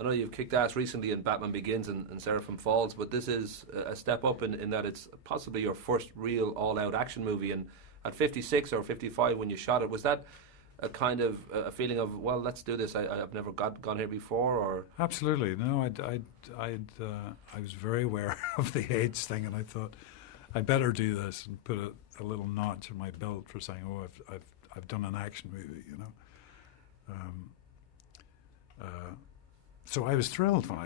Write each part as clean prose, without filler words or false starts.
I know you've kicked ass recently in Batman Begins and Seraphim Falls, but this is a step up in that it's possibly your first real all-out action movie. And at 56 or 55 when you shot it, was that a kind of a feeling of, well, let's do this, I've never gone here before? Or Absolutely. No, I was very aware of the age thing, and I thought, I better do this and put a little notch in my belt for saying, oh, I've done an action movie, you know. So I was thrilled when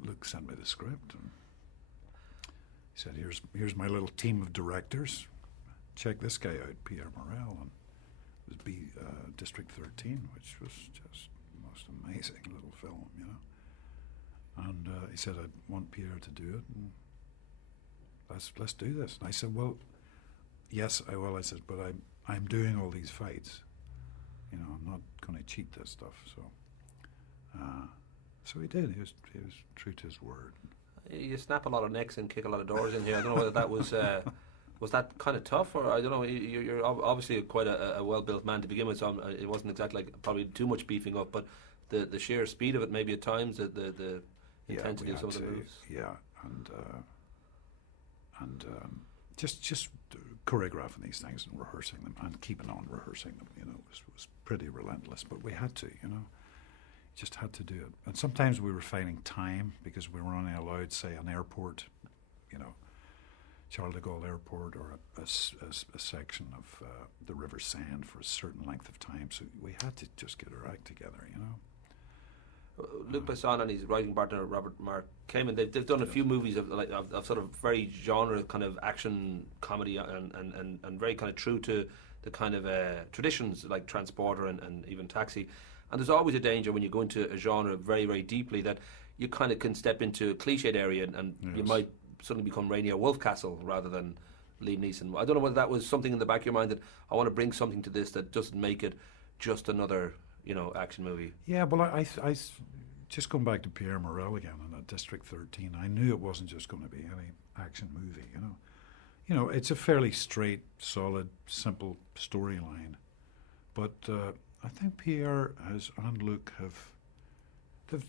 Luke sent me the script, and he said, "Here's my little team of directors. Check this guy out, Pierre Morel." And it was District 13, which was just the most amazing little film, you know. And he said, "I want Pierre to do it, and let's do this." And I said, "Well, yes, I will." I said, "But I'm doing all these fights. You know, I'm not going to cheat this stuff." So he did. He was true to his word. You snap a lot of necks and kick a lot of doors in here. I don't know whether that was that kind of tough, or I don't know. You're obviously quite a well-built man to begin with, so it wasn't exactly like probably too much beefing up, but the sheer speed of it, maybe at times, the intensity of some of the moves. Yeah, and just choreographing these things and rehearsing them and keeping on rehearsing them, you know, was pretty relentless. But we had to, you know, just had to do it. And sometimes we were fighting time because we were only allowed, say, an airport, you know, Charles de Gaulle Airport, or a section of the River Seine for a certain length of time. So we had to just get our act together, you know. Luc Besson and his writing partner Robert Mark Kamen, they've done a few movies of sort of very genre kind of action comedy and very kind of true to the kind of traditions like Transporter and even Taxi. And there's always a danger when you go into a genre very, very deeply that you kind of can step into a cliched area and Yes. you might suddenly become Rainier Wolfcastle rather than Liam Neeson. I don't know whether that was something in the back of your mind, that I want to bring something to this that doesn't make it just another, you know, action movie. Yeah, well, I just going back to Pierre Morel again and District 13, I knew it wasn't just going to be any action movie, you know. You know, it's a fairly straight, solid, simple storyline. But I think Pierre and Luc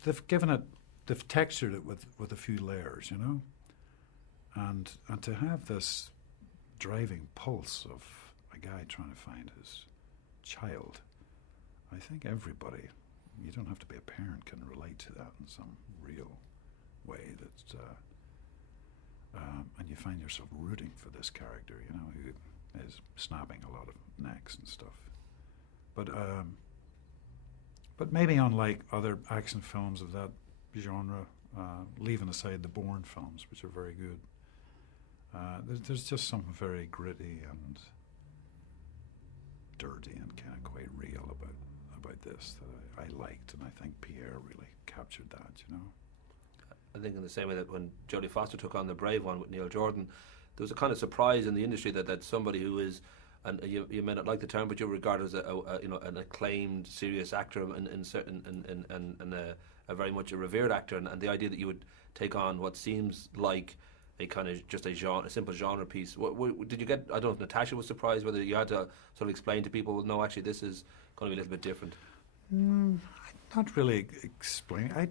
they've given it, they've textured it with a few layers, you know. And to have this driving pulse of a guy trying to find his child, I think everybody, you don't have to be a parent, can relate to that in some real way. That and you find yourself rooting for this character, you know, who is snapping a lot of necks and stuff. But maybe unlike other action films of that genre, leaving aside the Bourne films, which are very good, there's just something very gritty and dirty and kind of quite real about this that I liked, and I think Pierre really captured that, you know. I think in the same way that when Jodie Foster took on The Brave One with Neil Jordan, there was a kind of surprise in the industry that somebody who is, and you may not like the term, but you're regarded as an acclaimed serious actor and a very much a revered actor, and the idea that you would take on what seems like a kind of just a simple genre piece. Did you get? I don't know if Natasha was surprised, whether you had to sort of explain to people, well, no, actually this is going to be a little bit different. Not really explaining. I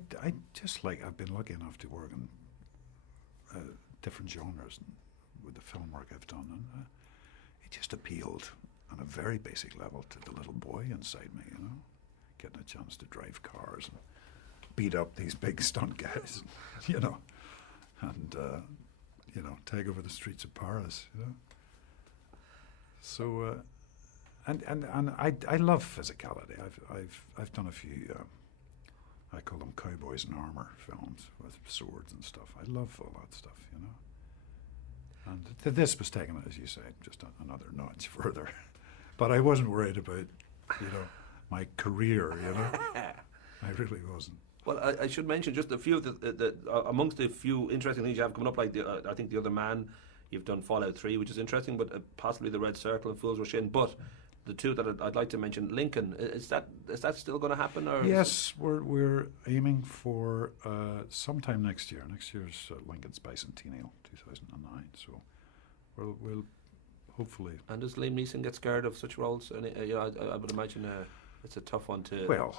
just I've been lucky enough to work in different genres and with the film work I've done, and it just appealed on a very basic level to the little boy inside me, you know, getting a chance to drive cars and beat up these big stunt guys, you know, and take over the streets of Paris, you know. So, and I love physicality. I've done a few. I call them cowboys in armor films with swords and stuff. I love all that stuff, you know. And this was taking it, as you say, just another notch further. But I wasn't worried about, my career, you know. I really wasn't. Well, I should mention just a few of the amongst the few interesting things you have coming up, like I think The Other Man, you've done Fallout 3, which is interesting, but possibly The Red Circle and Fools Rush In. But the two that I'd like to mention, Lincoln, is that still going to happen? Or yes, we're aiming for sometime next year. Next year's Lincoln's Bicentennial, 2009. So we'll hopefully. And does Liam Neeson get scared of such roles? And I would imagine it's a tough one to. Well,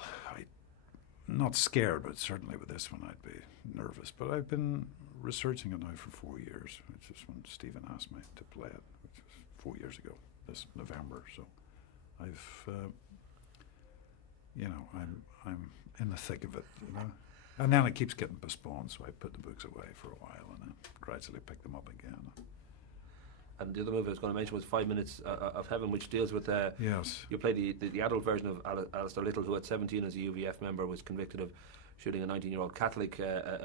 not scared, but certainly with this one I'd be nervous. But I've been researching it now for 4 years, which is when Stephen asked me to play it, which was 4 years ago, this November. So I've, I'm in the thick of it, And then it keeps getting postponed, so I put the books away for a while and then gradually pick them up again. And the other movie I was going to mention was 5 Minutes of Heaven, which deals with yes. You play the adult version of Alistair Little, who at 17 as a UVF member was convicted of shooting a 19-year-old Catholic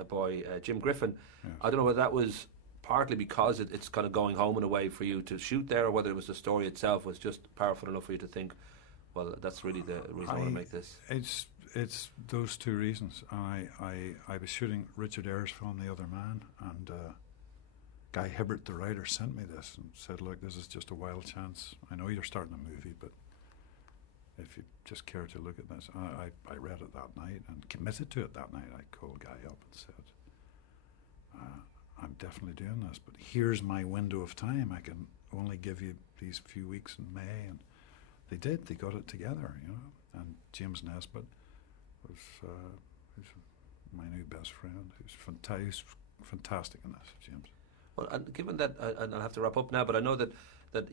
boy, Jim Griffin. Yes. I don't know whether that was partly because it's kind of going home and away for you to shoot there, or whether it was the story itself was just powerful enough for you to think, well, that's really the reason I want to make this. It's those two reasons. I was shooting Richard Eyre's film The Other Man, and Guy Hibbert, the writer, sent me this and said, look, this is just a wild chance. I know you're starting a movie, but if you just care to look at this. I read it that night and committed to it that night. I called Guy up and said, I'm definitely doing this, but here's my window of time. I can only give you these few weeks in May. And they did. They got it together, And James Nesbitt who's my new best friend, who's fantastic in this, James. Well, and given that, and I'll have to wrap up now, but I know that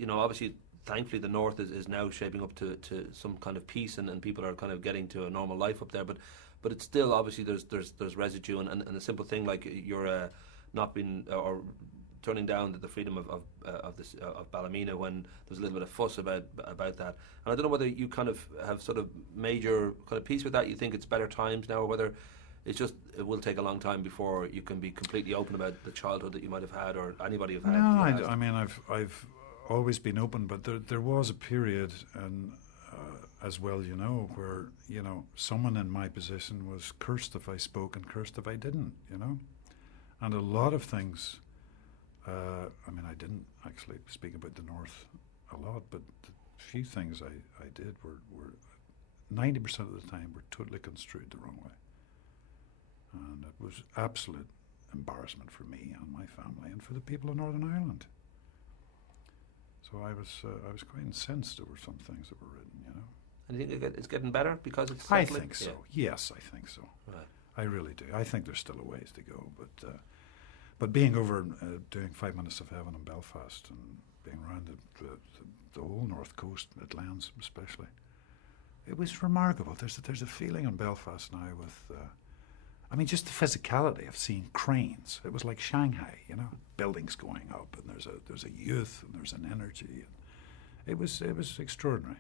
obviously, thankfully, the North is now shaping up to some kind of peace, and people are kind of getting to a normal life up there. But it's still, obviously, there's residue, and a simple thing like you're not being or turning down the freedom of Ballymena when there's a little bit of fuss about that. And I don't know whether you kind of have sort of made your kind of peace with that. You think it's better times now, or whether it's just it will take a long time before you can be completely open about the childhood that you might have had, or anybody have had. No, I mean I've always been open, but there was a period, and as well, where someone in my position was cursed if I spoke and cursed if I didn't, and a lot of things. I didn't actually speak about the North a lot, but the few things I did were 90% of the time were totally construed the wrong way. And it was absolute embarrassment for me and my family and for the people of Northern Ireland. So I was quite incensed over some things that were written, And you think it's getting better because it's I settling? think so. Yeah. Yes, I think so. Right. I really do. I think there's still a ways to go, but being over doing 5 Minutes of Heaven in Belfast and being around the whole North Coast, Midlands especially, it was remarkable. There's a feeling in Belfast now with, just the physicality of seeing cranes. It was like Shanghai, buildings going up, and there's a youth and there's an energy. And it was extraordinary.